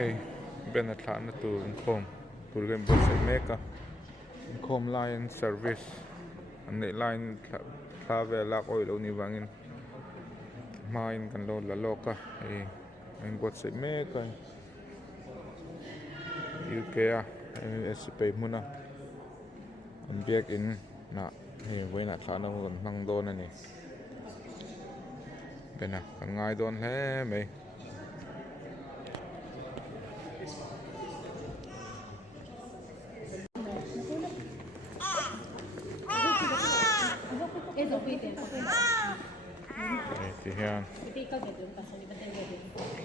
hey ben a thla na tur khom tur gen bo se meka khom line service an nei line thla ve lak oi lo ni wangin main kan lo la loka hey en bot se meka UK a SCP muna an biak in na hey weina thla na kon mang don ani bena kan ngai don hle mai thì hiền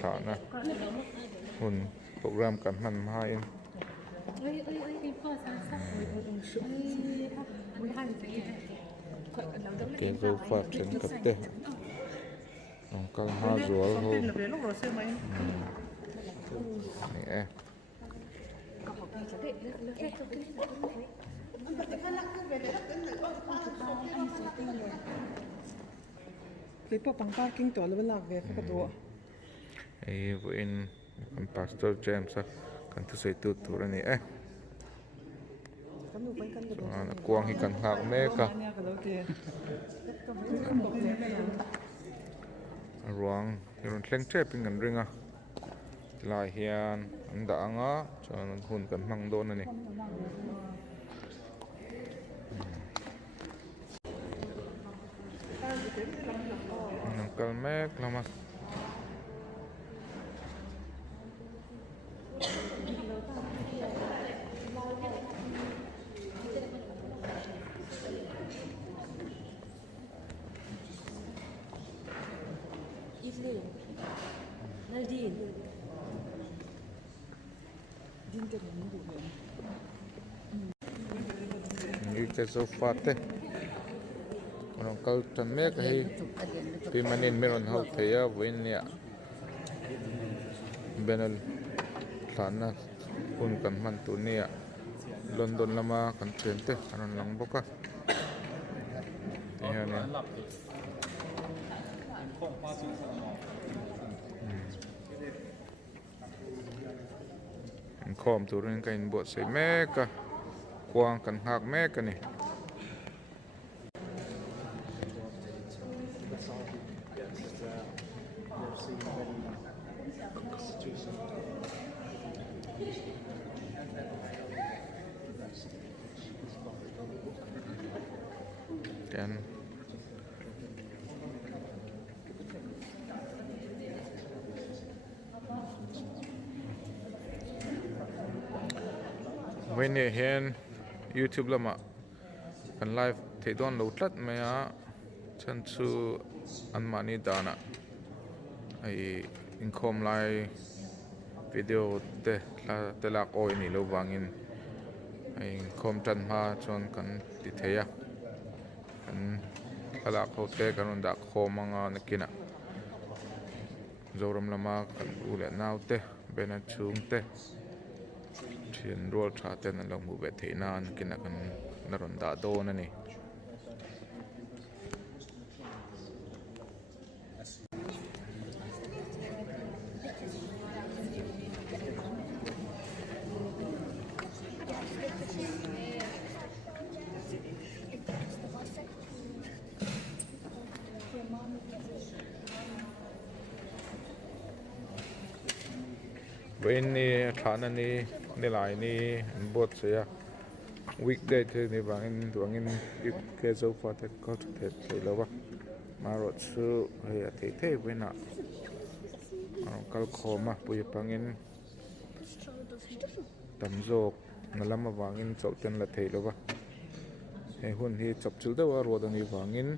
thả na hun program kan man mai in cái dấu phát trên cấp tê ông cao ha rùa hồ nè lấy bộ bằng parking tổ là bên lạc về các tổ ấy với in pastor James á kan thu sei tu tu ra nè quang hi kan hak me ka ruang hiron thleng tre ping kan ringa lai hian an da anga chuan hun kan hmang don ani kal mek lama Evelyn, Nadine, Din cái mình đủ rồi. như cái số phát thế còn câu chân mẹ cái thì mình nên mình học thấy à với nè bên là thằng na kun kan man tu nè London lama kan train te anon lang boka ya ne khom tu rin kain bot sei meka quang kan hak meka ni dan when ne hen YouTube lama kan live thei don lo tlat mai a chan chu an mani dana ai income lai video te lak oi ni lo wangin ai income tan ma chon kan ti theya kan kala ko te kan da khomanga nakina zoram lama kan ule naute bena chung te thian rol tha ten an lo mu be theina an kina kan naron da do na ni bên này thằng này này lại này bớt sẽ weekday thì này vàng in cái dấu phát thì có thể thấy là vậy mà rồi sự hay là thế bên nào kalau khó mà bây giờ vàng tầm dọc nó làm mà vàng chậu chân là thấy là vậy hay hơn thì chụp chữ đâu rồi đó này vàng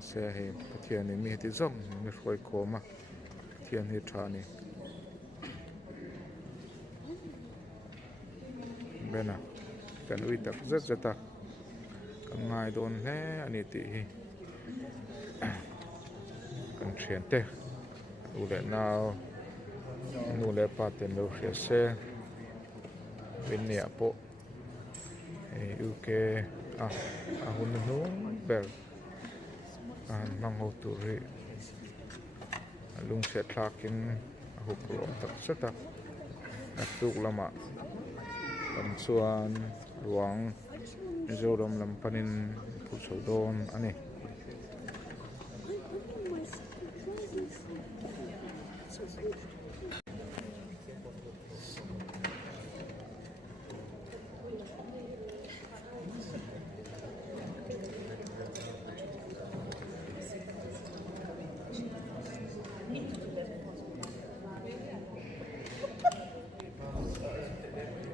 sẽ hay thiền này mi thì giống mình phải khó mà thiền thì thà này bên nào cần uy tập rất ta cần ngài đồn thế anh ấy thì cần chuyển thế u lệ nào nu lệ pa tiền đâu phía xe bên nhẹ bộ UK hun nu bel mang hậu tủ lung sẽ thắc in huk rom tak tak atuk lama kan chuan ruang Mizoram lampanin pusodon ani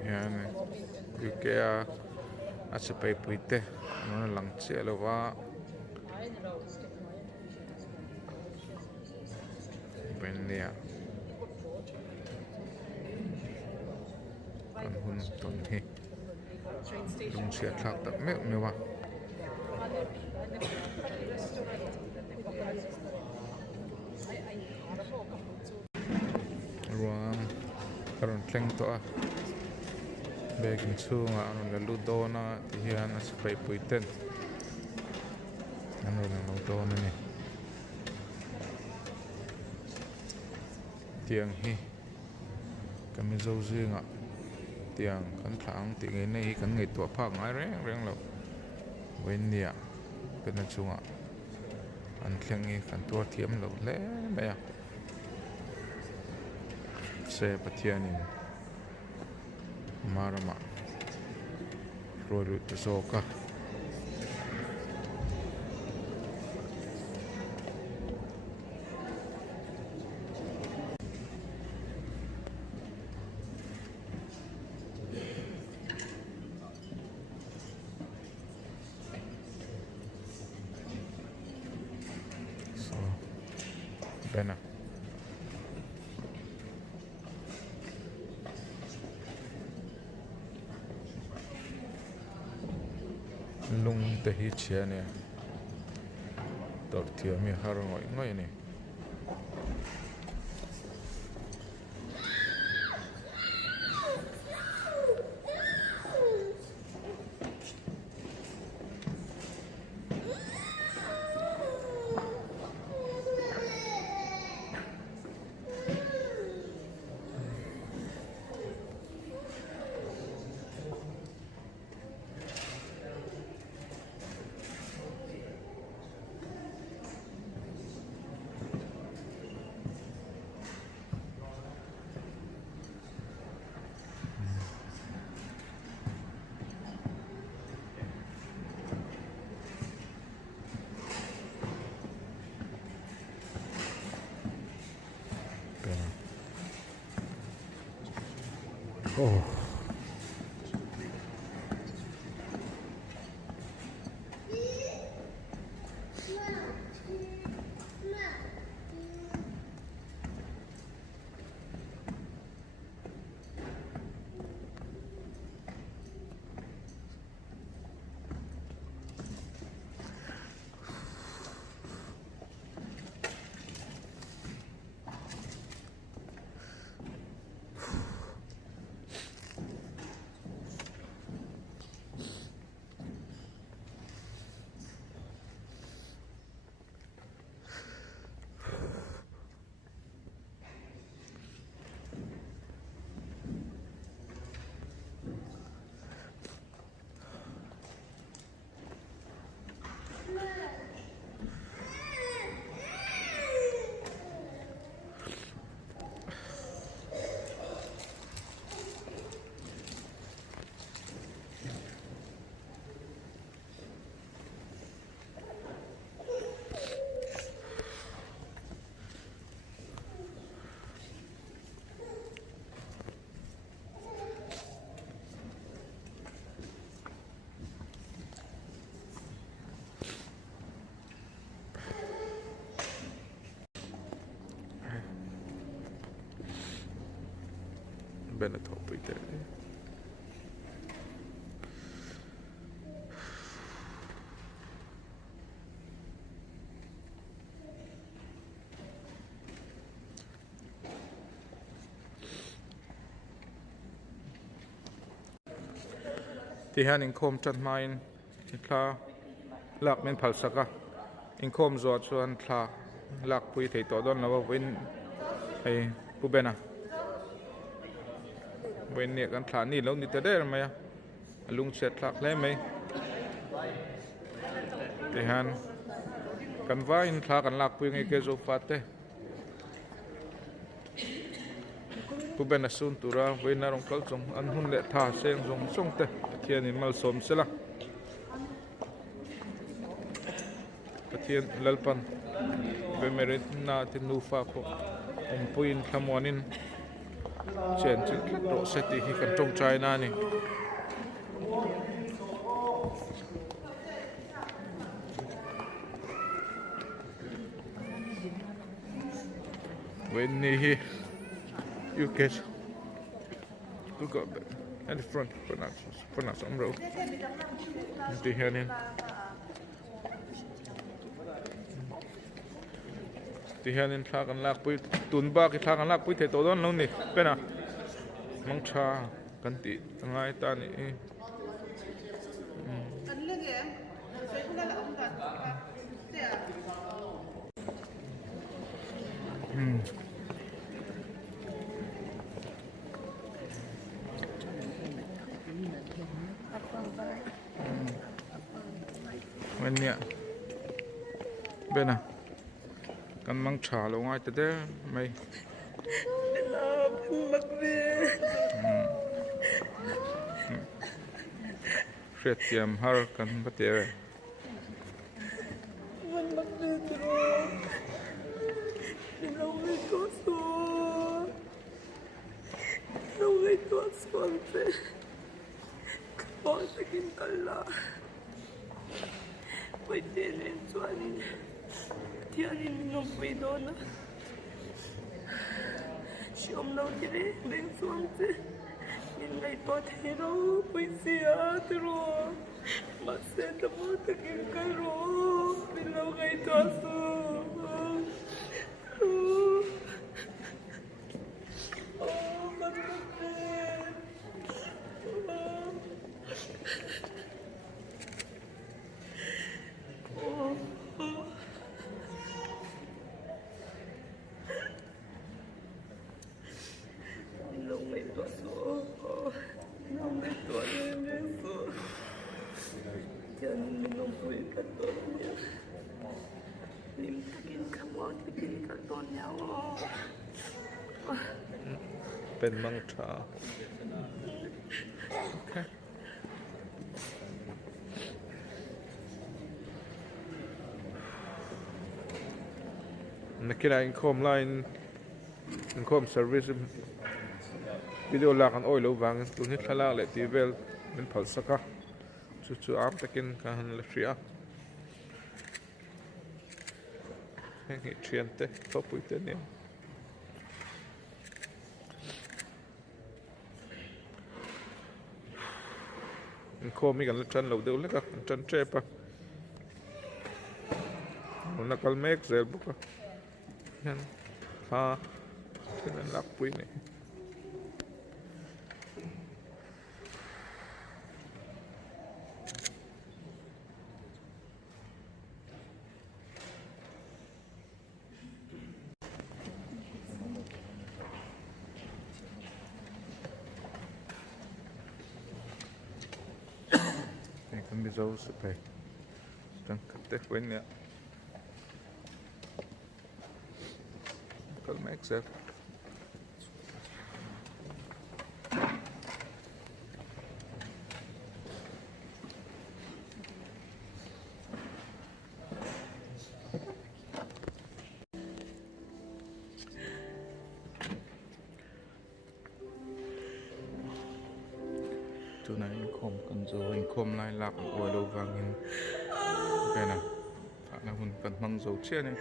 yan Ikea at sa paipuite ano na lang siya lawa Bendia kan hun ton hi lung siya tlak tak me wa ruang karon tleng to a begin chunga ano la ludona ti hian a spray puiten ano la ludona ni tiang hi kami zo zinga tiang kan thlang ti ngai nei kan ngai to phak ngai reng lo wendia kan chunga an thlengi kan to thiam lo le me ya se pathianin marama roru tsoka so bena lung te hi chia ne tor thia mi har ngoi ni oh bena to puite ti han in khom chat main thla lak men phal saka in khom zo chuan thla lak pui thei to don lawa win ei pu bena wen ne kan thla ni lo ni te der maya lung set thak le mai te han kan va in thla kan lak pui ngai ke zo fa te pu bena sun tura wen na rong kal chong an hun le tha seng zong song te thian in mal som sela pathian lalpan be merit na tin nu fa po puin thamonin chen chil ro seti hi kan tong chai na ni when ni you get look up at the front pronounce amro di hanin thì hiện in thang kan lak pui tun ba ki thang kan lak pui the to don lo ni pena mang cha kan ti ngai ta ni when ya pena kan mang cha lo ngai te de mai Fred tiam har kan bate Tiada minum pedona. Siom nau kiri dengan suami. Nilai pot hero puisia tero. Masih temu tekin karo. Bilau kau itu asu. Oh, manaเป็นมังชานักกีฬาอินคอมไลน์อินคอมเซอร์วิสวิดีโอลากันโอ้ยเราบางตัวนี้ทลาเลยทีเวลเป็นผัลสักะจู่ๆอาบตะกินกันเลฟีอาแห่งเทียนเตะพอปุยเตะเนี่ยคอมีกันละจันเราเดียวเลยกันจันเจ็บปะมันนักเมกเซลบุกะนั่นฮ่าที่นั่นรักปุยนี่kan bisa supaya dan kata punya kalau make sense chỗ này khom cần rồi khom lại lạc ở đâu vàng nhìn cái này phải là mình cần mang dấu chia này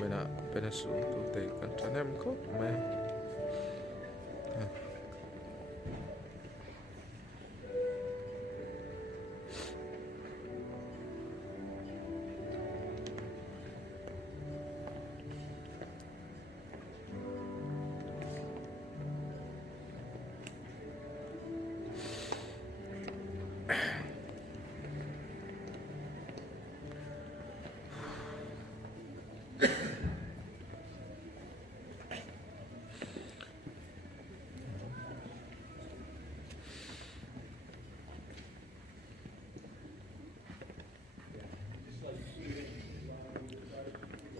Bena bena su tu te kan chanem ko me.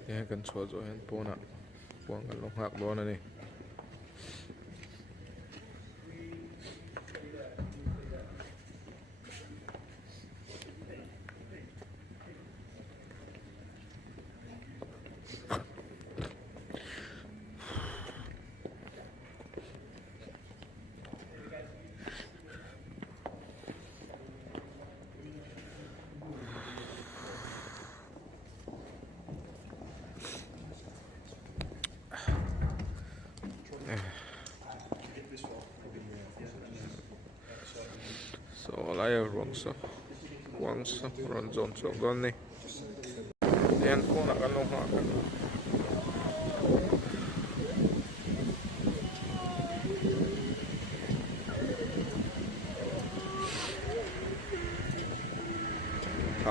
Thế cần xóa rồi handphone ạ. Quang cần lông hạc đó này. So lại ruộng so quang so ron zone so gon này. Handphone ạ cần lông hạc.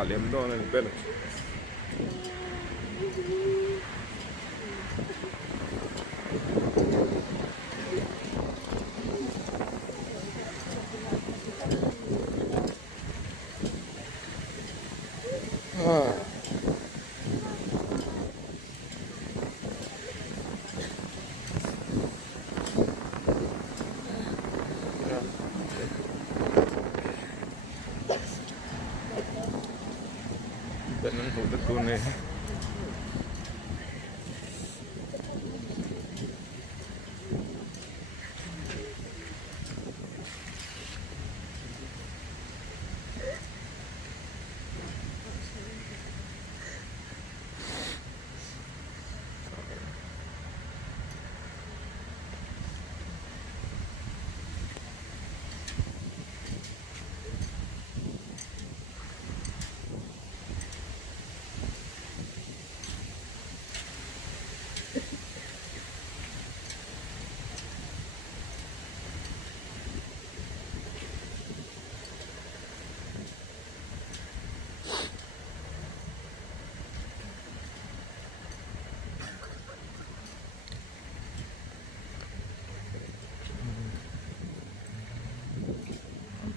Liếm đó này bên này. Bên nó hụt tuôn này.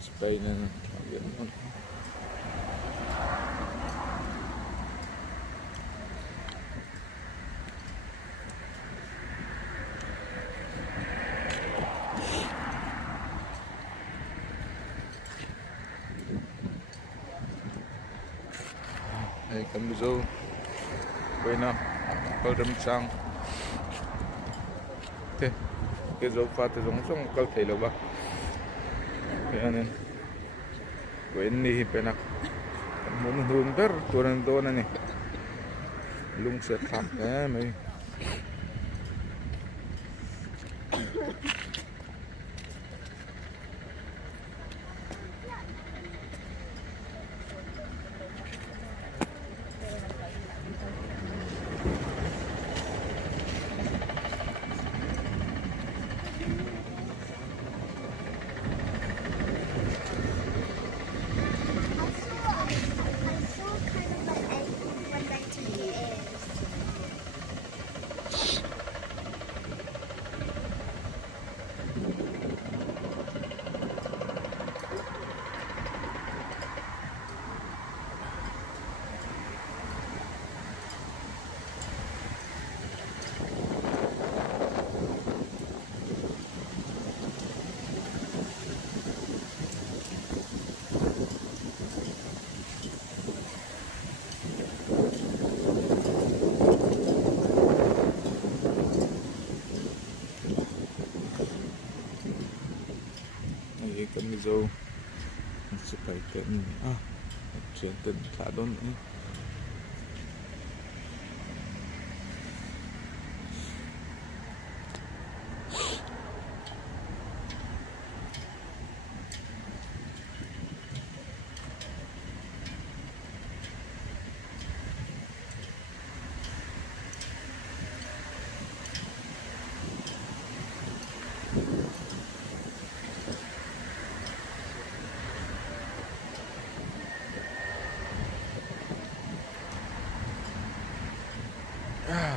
Spain and đây cầm dâu bên nào câu đâm sang thế cái dâu pha từ giống trong câu thể lo ba cái này quên đi penak muốn hương ter turun turun này lung sẽ khám cái mấy kami dâu sẽ phải tên chuyển tên khá đôn nữa I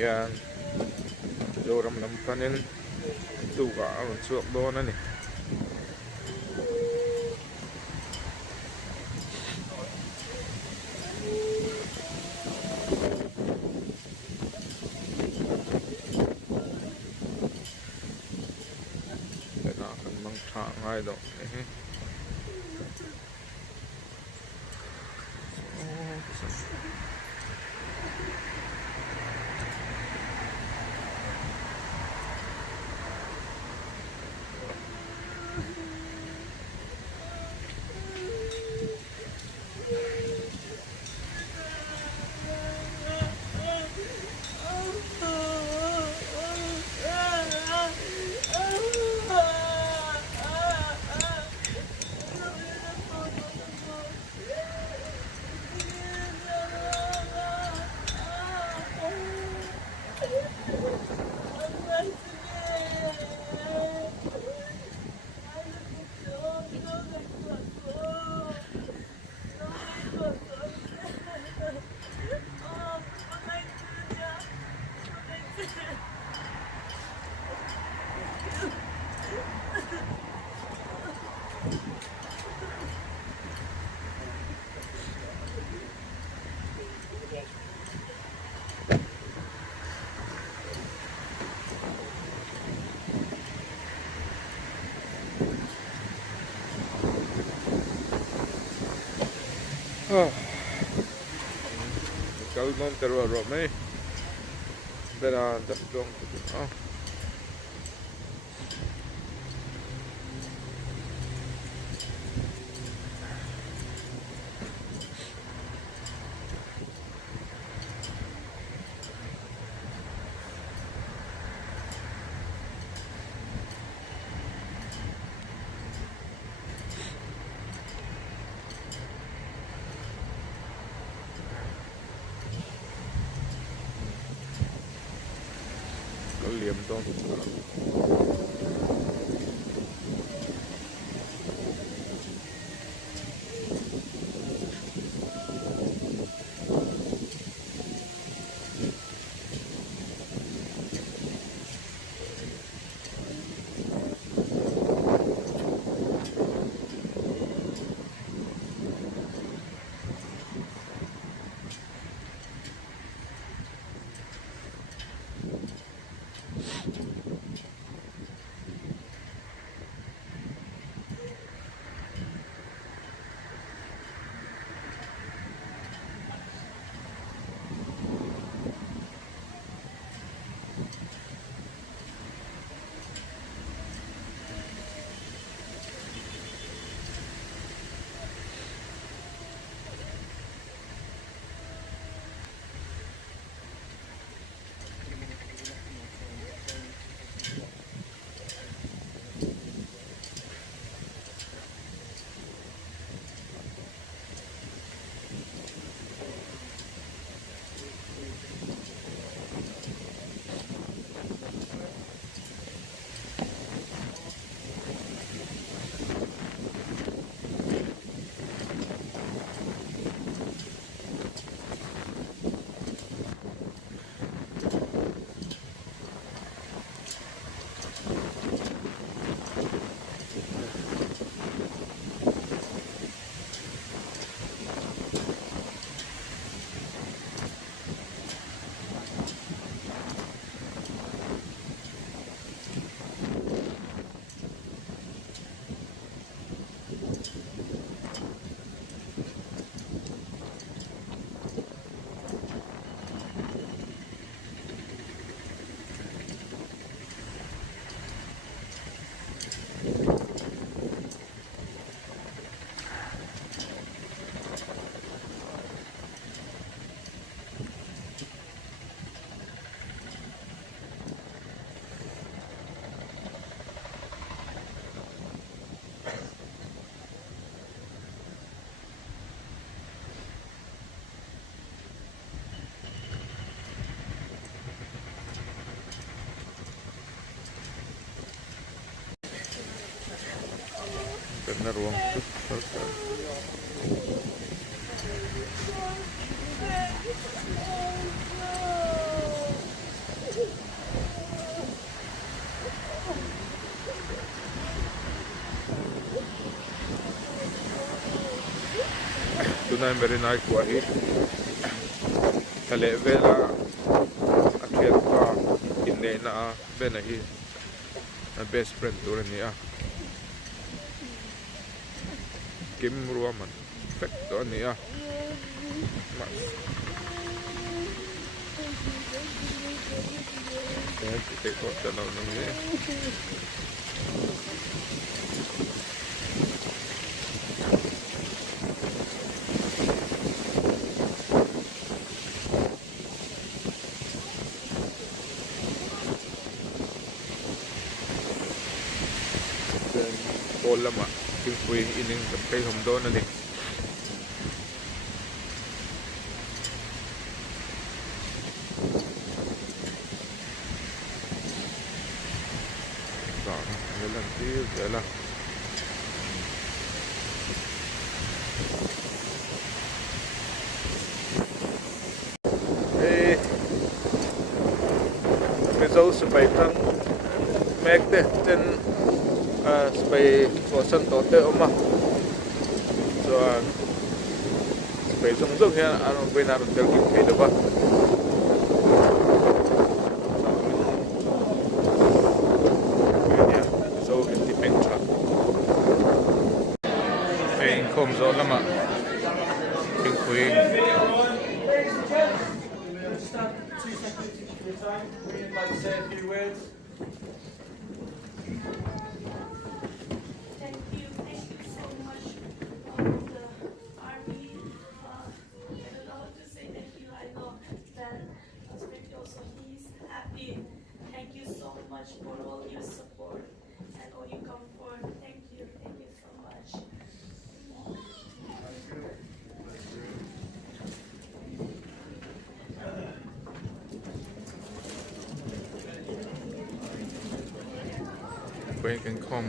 hian zoram lam panin tu ga ron chuak don ani na kan mang tha ngai do kal non terwa ro mai bera da dong kal liam dong na ruang tu sarkar tunai merinai kuah hi thale vela akhiat ka inne na bena hi best friend tur ni a kim ruaman fek to ni a take what the no ni lama ting pui ining kai hom do na ni ta velan ti jela result sebai tang mek de ten sebagai kawasan tote oma so sebagai zong ya anu benar terkait kehidupan ya so inti pengtra kom zo lama pingpui for all your support and all your comfort. Thank you so much. Quay cái com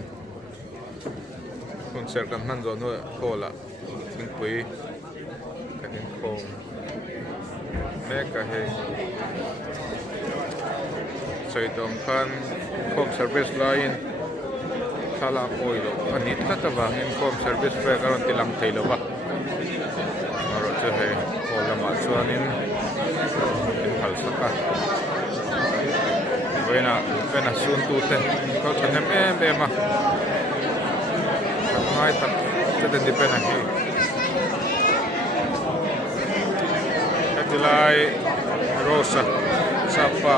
concert kan han zo no hola ting pui kan com me ka he soi dong khan com service line sala oilo ani tata wang in com service pe karon tilang thailo ba aro che he hola ma chuanin in hal saka vena sun tu te ko chanem em ngai tak te de pena hi katilai rosa sapa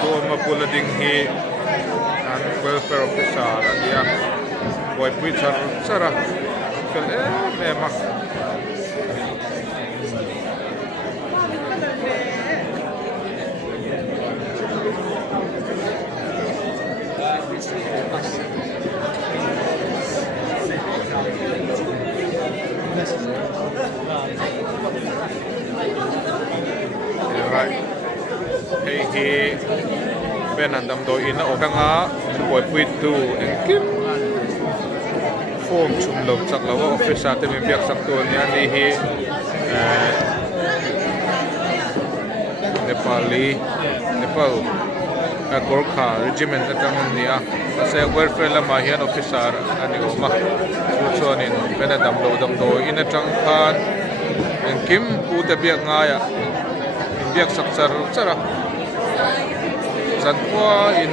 do ma pulading hi an welfare officer dia boy preacher sara kel em hey he ben andam do in okanga boy pui tu kim form chum lo chak lo office ate mi biak sak to nya ni hi Nepal Gorkha regiment atang nia se welfare lama hian officer ani oma chuanin ben andam do in atang khan kim pu te biak nga ya biak sak chara Zanqua in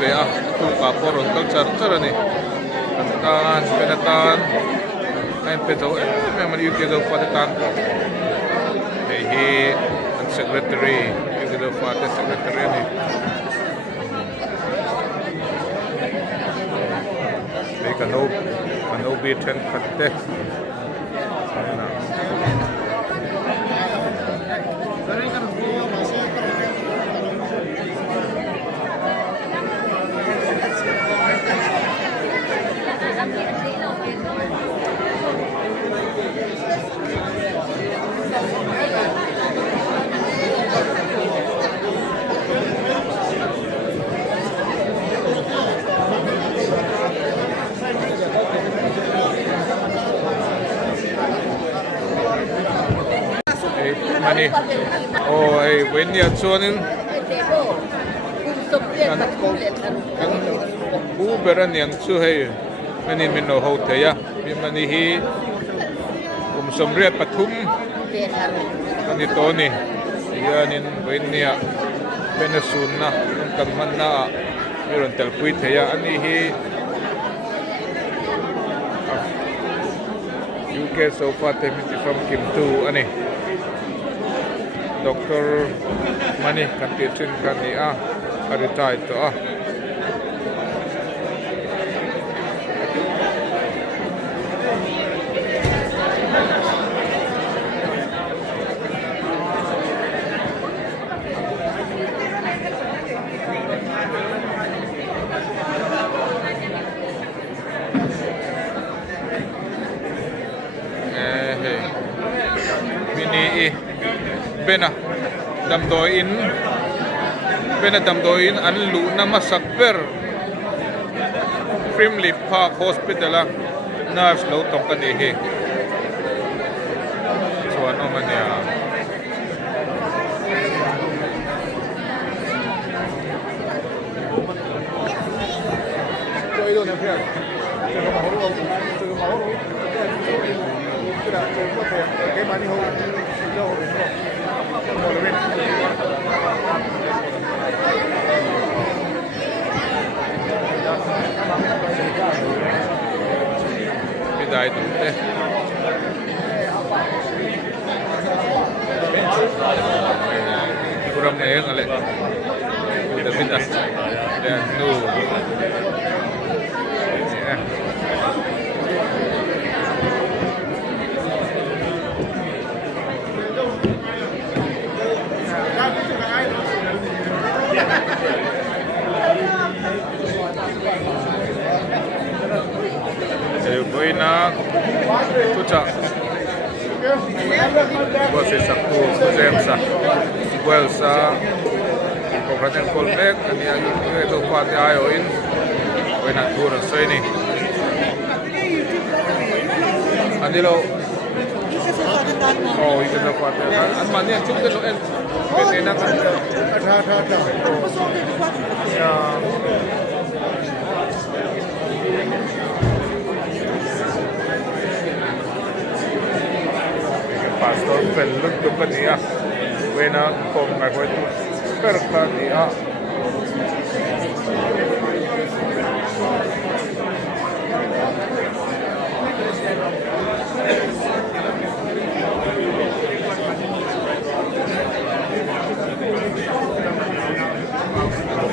Vea, Tulpa Poron Culture Charani, Antan, Penatan, and Peto, memory you get for the tank. He and secretary, you get for the secretary. They can be 10 cut. เป็นเนี่ยชวนนึง Tebo, kung soplet at kulit ang กันบูเบรันยังช่วยมันนี่มันโนโฮเทียมีมันนี่ฮีสมเรียปทุม pera. อันนี้ตัวนี้ยานินเป็นเนี่ยเป็นศูนย์นะมันกันมันน่ะมีรันเตลปุยเทียอันนี้ฮียูเคโซฟาเตมิติฟอมกิมตูอันนี้ด็อกเตอร์มันนี่กันติดชินกันนี่อาริตายตัว Mini bena damdoin an lu na masakper Primly Park Hospital nurse lo tong kan hi so ano man ya Bidai tu deh. Kurang ni yang alek. Bida. Dan tu. Boy na tuca bose sakto zemsa welsa kokaten kolbek ani agi to pati ayo in boy na tur soini andilo oh ikan na pati an mani chukte lo en betena kan ya pastor peluk tu kan dia, wena kom nak kau tu perkan dia.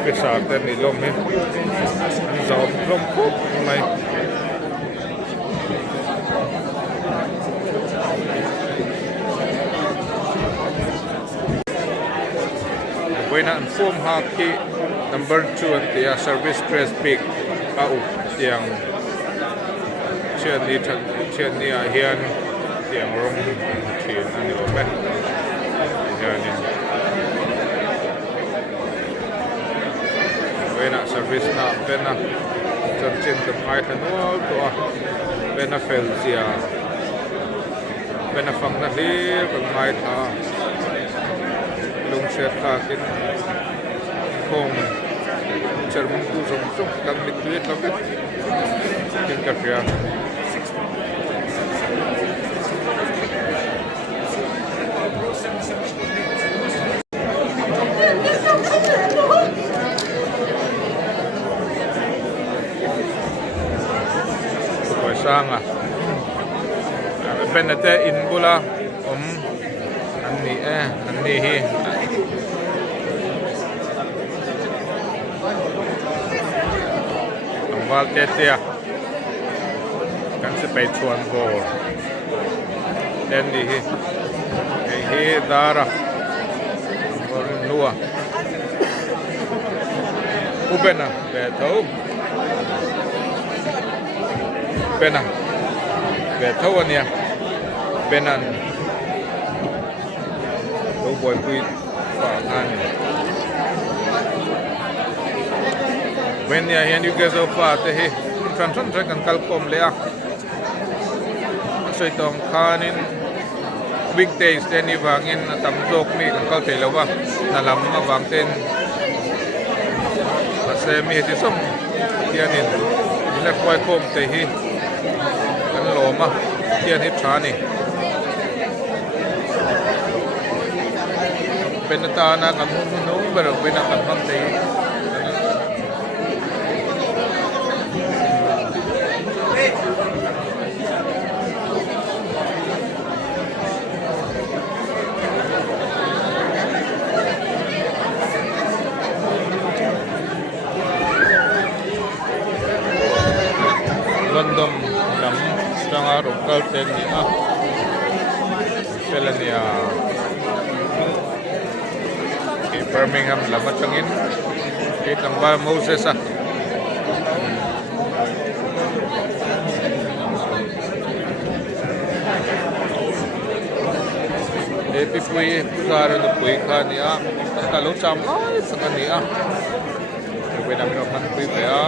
Besar ni lom ni, jauh lom kop mai. When I'm from Haki, number 2 at the service dress big, yang chen ni hian yang rong chen ani open hian when service na pena chen mai tanol to pena fel sia pena fang na hi mai tha lung set kakin kong cermin tu song kan mitwit lapet kin kafia koi sanga benete in bula anni hiว่าเตี้ยกันจะไปชวนโบเด่นดีไอ้ดาระบรินัวอุเบนะเบตเอาเบนะเบตเอาวันเนี้ยเบนันลูกบอลคุยฝากงานwhen ya hian you guys of te hi tran kan kalkom le a soi tong khanin weekdays te ni wangin tam jok mi kan kal te lawa nalam mawangtin kasi mi hiti som tianin ilek kwai kom te hi kan loma tian hit thani penata na kan nu berok bena kan ham te London lam sanga rokal ten ni a Pelania ke Birmingham lamat tangin ke tangba Moses a pipui pusara no pui kha ni a talo cham lai sa ni a we nam no man pui pe a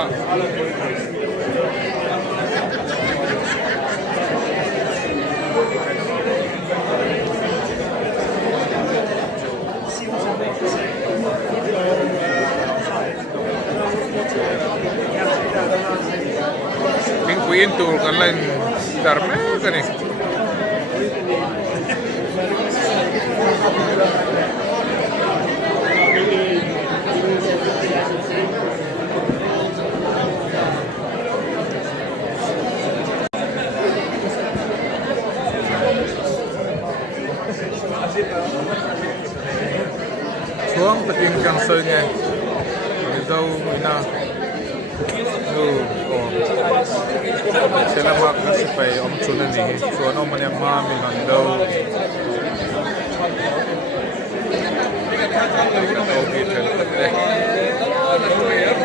Queen tour kan lain darme kan ni xuống takin kan soi nge dau ina selamat sampai om chuna ni chuan om mania ma mi non do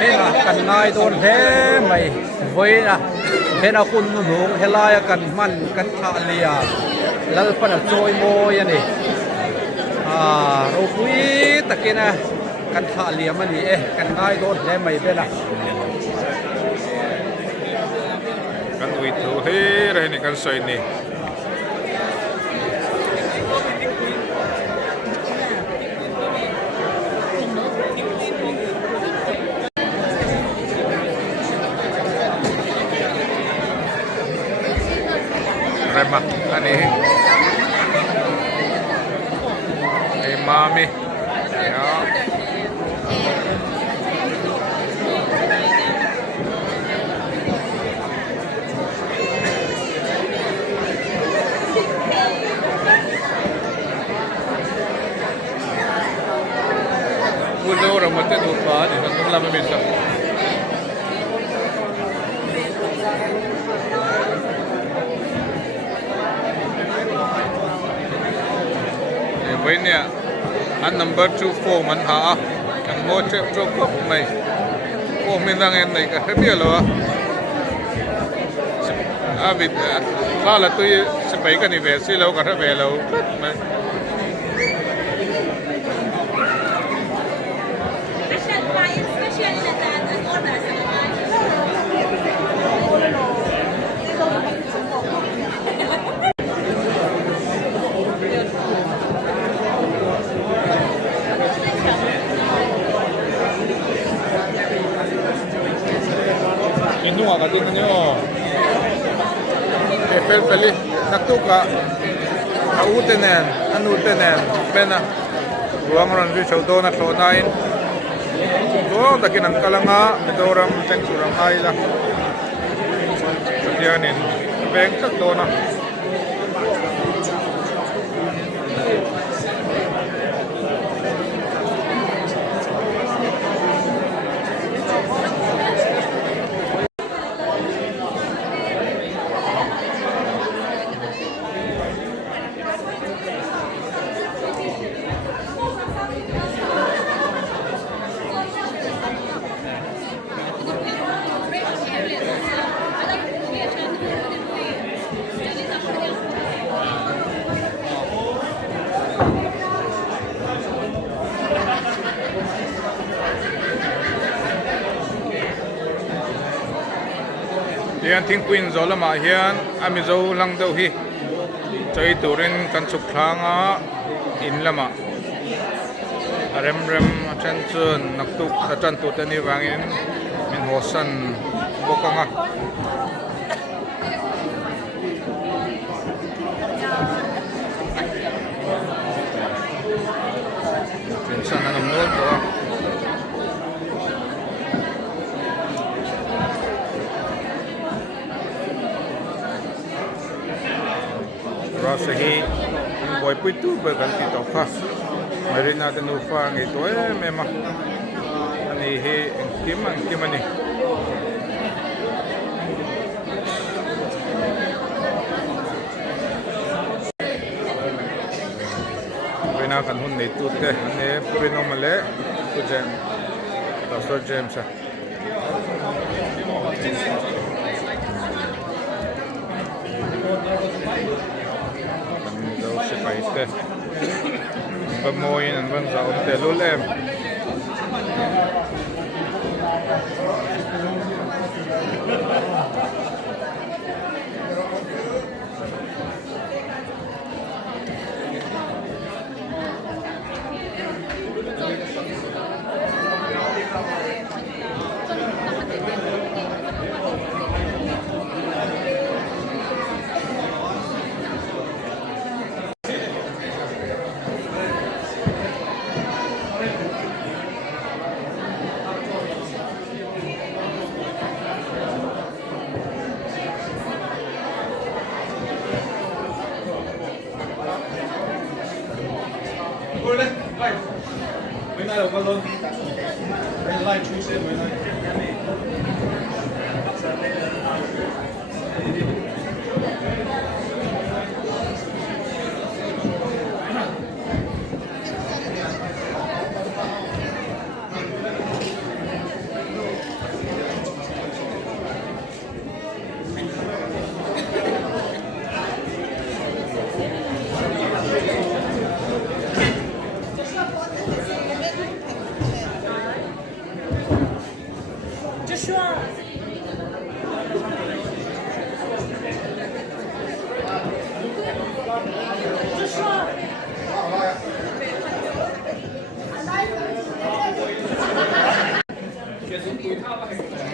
hela kan ngai don he mai voi na hena kun nu hung helaya kan man kan tha lia lal pana choi mo ya ni ro pui takena kan tha lia mani kan ngai don he mai bela kan ui thu he re ni kan soi ni Rema ani mami ya ulo ramate dupa ni nang lama bisa Venia an number 24 man ha kan mo trip drop up mai ko min dang en nei ka hebia lo a bit la la tu se pai ka ni ve si lo ka ve lo mai Inua ka din nyo fel feli naktuka utenen anutenen pena ruang ron ri chaudo na thonain do takin ang kalanga doram teng surang ai la dianin beng tak do na Hian thingpuin zolama hian ami zo lang deuh hi chei turin kan chuk thlanga in lama rem chen chun nak tuk ta chan tu te ni wangin min hosan bokanga chen san anam nol to rasa hi boy putu berganti toka marina tenu fa ngi to memang ani he kimani marina kan hun nei tu te ane purino male tu jam pastor james si paite pamoyin an ban za te lulem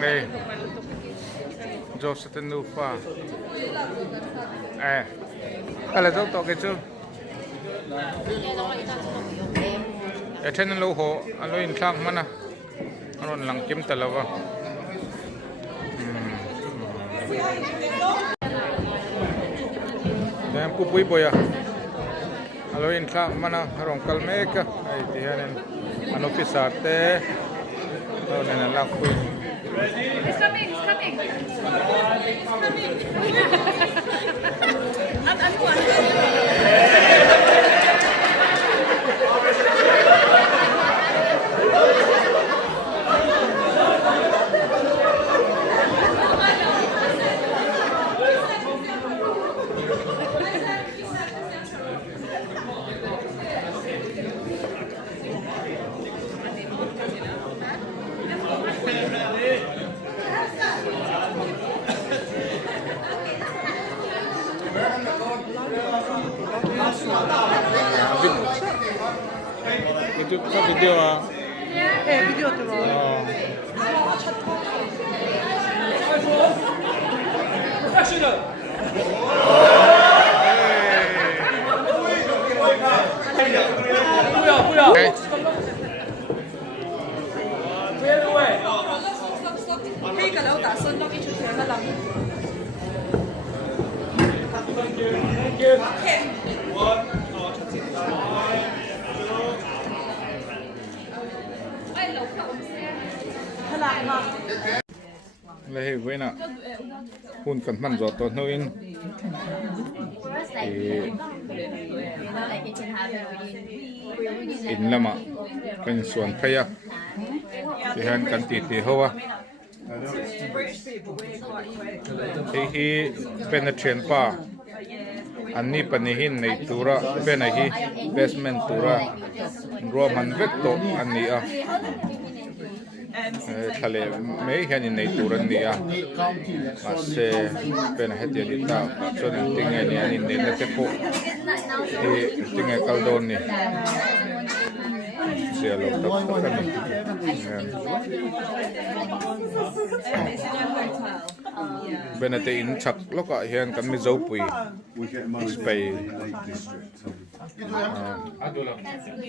Đây Joseph Tenufa là dấu tỏ cái chứ trên lâu hồ anh nói in sang mà na anh lăng kiếm tờ vào em cúp bụi bồi à anh nói in sang mà na rong kalme ka ai thì anh officer te nên là lăng bụi. It's coming. It's coming. Itu video ah. Video terus. Đây với nè hun cần mặn giọt to nuôi in lama kan suan phaya thì han kan ti ti hoa hi penetrant pa anni panihin nei tura benai hi basement tura roman vecto anni a thale mấy cái này turan đi à, sẽ bên hết tiền ta, cho nên tiếng này anh nên là cái bộ, thì tiếng này cao đôn này, sia lo tak tak kan benate in chak loka hian kan mi zo pui spay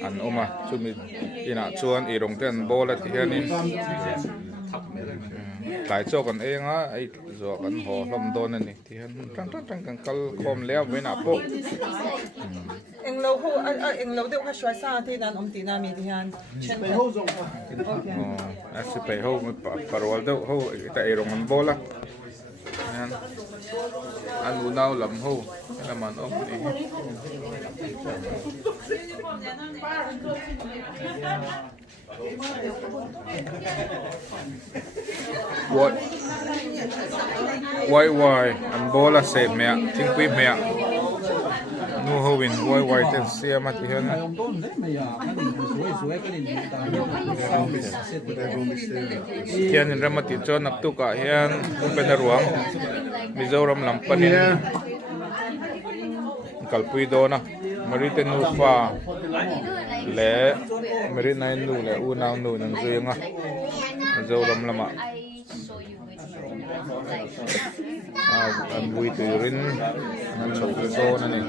an oma chumi ina chuan irong ten bola ti hianin lai cho kan enga ai zo kan ho hlom don ani ti hian tang kan kal khom leo vena po Eng lo ho eng lo deuh kha shwai sa the dan om ti na mi ti han. asi pe ho parwal do ho ta irong an bola yan an unaw lam ho naman om ni what why an bola se me thing pi me nu ho win why ten sia ma ti han Ông tôn đấy mày à, cái gì suối cái gì hian in ramati chon nak tu ka hian pen ruang mizoram lampanin kalpui do na mariten nu fa le marinai nu le u naw nu nang zuinga mizoram lama an bui tu rin nan chou so na ni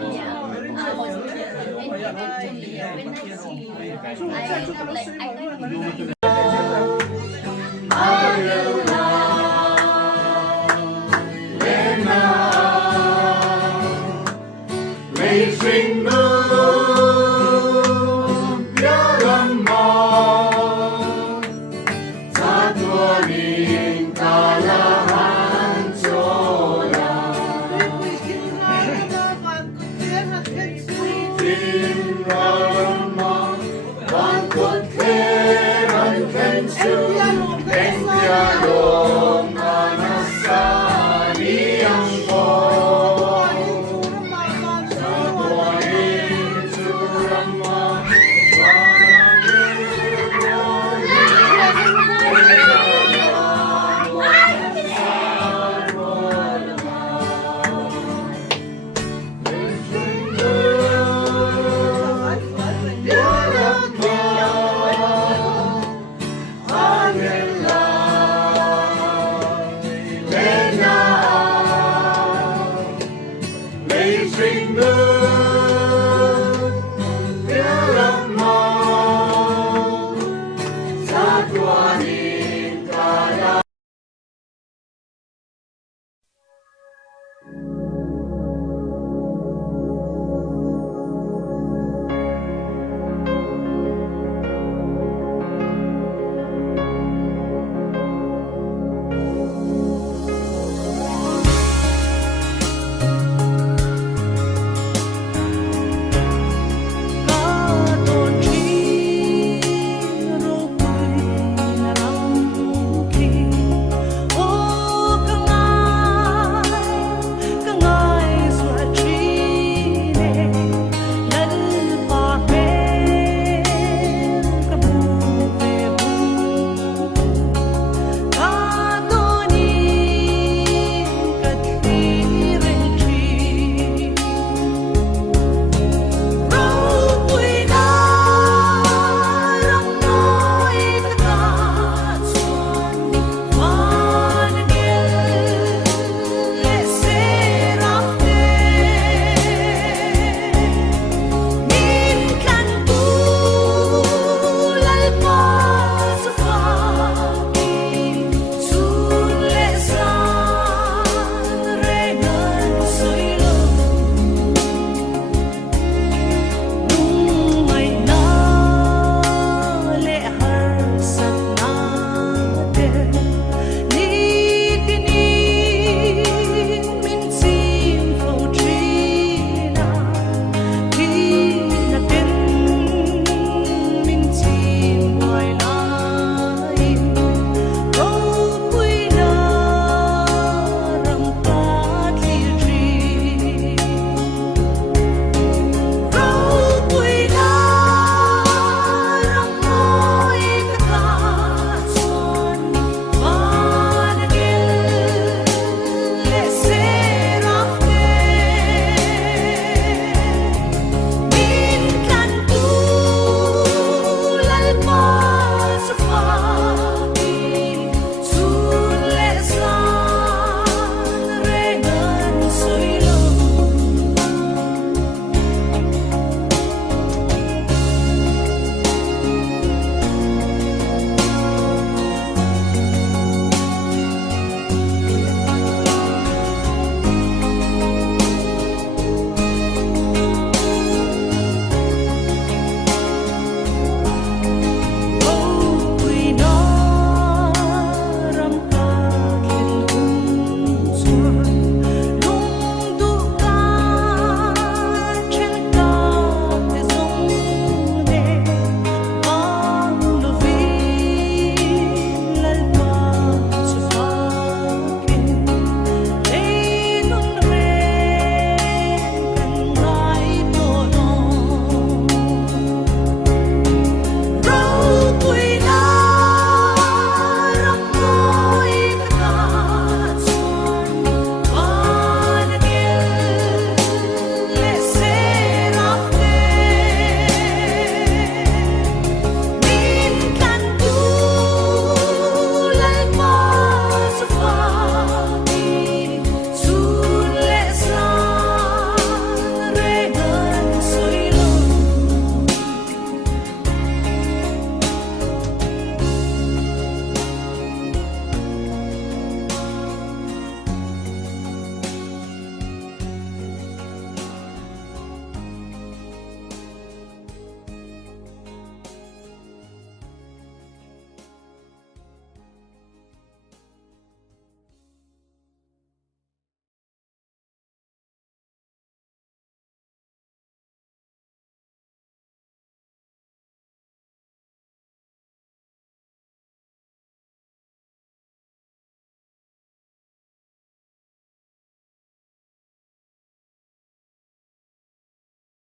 Satwani